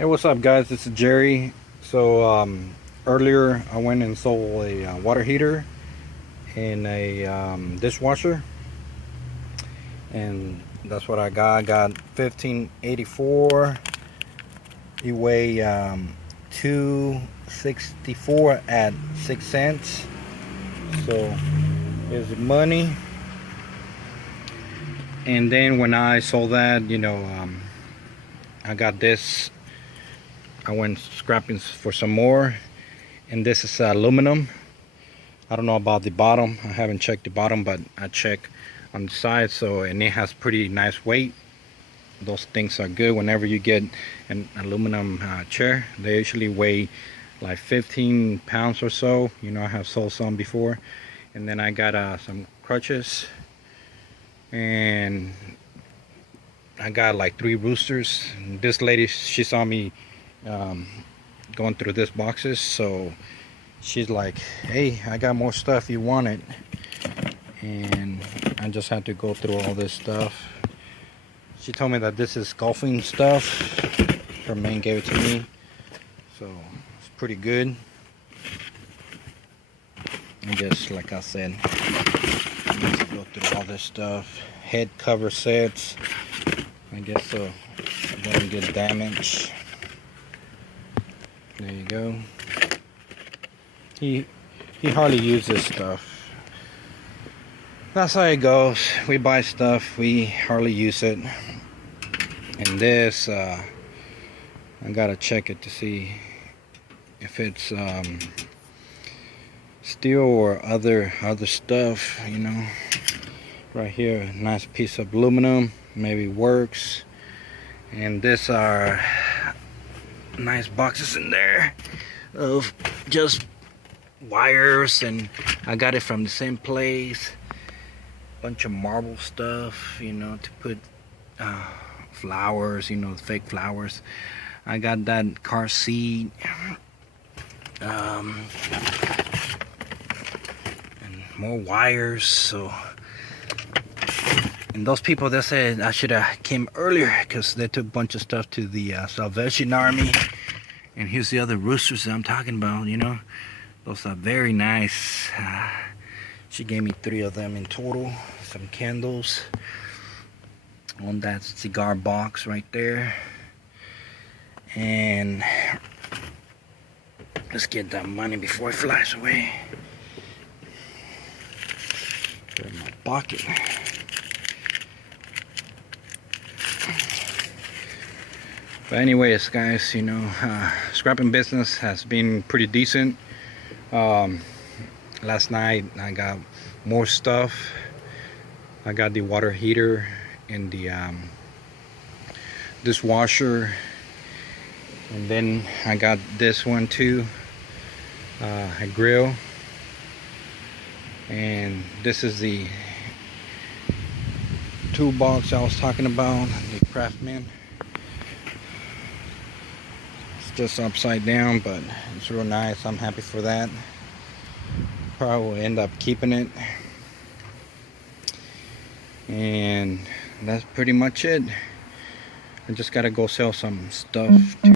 Hey, what's up, guys? This is Jerry. Earlier I went and sold a water heater and a dishwasher, and that's what I got. I got 1584. You weigh 264 at 6 cents. So here's the money. And then when I sold that, I got this. I went scrapping for some more, and this is aluminum. I don't know about the bottom. I haven't checked the bottom, but I checked on the side. And it has pretty nice weight. Those things are good whenever you get an aluminum chair. They usually weigh like 15 pounds or so. I have sold some before. And then I got some crutches, and I got like 3 roosters. And this lady, she saw me going through these boxes, so she's like, hey, I got more stuff, you want it? And I just had to go through all this stuff. She told me that this is golfing stuff. Her man gave it to me, so it's pretty good. And just like I said, I need to go through all this stuff. Head cover sets, I guess, so it doesn't get damaged. There you go. He hardly uses stuff. That's how it goes. We buy stuff, we hardly use it. And this, I gotta check it to see if it's steel or other stuff. Right here, a nice piece of aluminum, maybe works. And this are nice boxes in there of just wires, and I got it from the same place. Bunch of marble stuff, to put flowers, fake flowers. I got that car seat, and more wires. And those people that said I should have came earlier, because they took a bunch of stuff to the Salvation Army. And here's the other roosters that I'm talking about. Those are very nice. She gave me 3 of them in total. Some candles on that cigar box right there. And let's get that money before it flies away. Put it in my pocket. But anyways, guys, scrapping business has been pretty decent. Last night I got more stuff. I got the water heater and the dishwasher, and then I got this one too, a grill. And this is the toolbox I was talking about, the Craftsman. Just upside down, but it's real nice. I'm happy for that. Probably will end up keeping it. And that's pretty much it. I just gotta go sell some stuff too.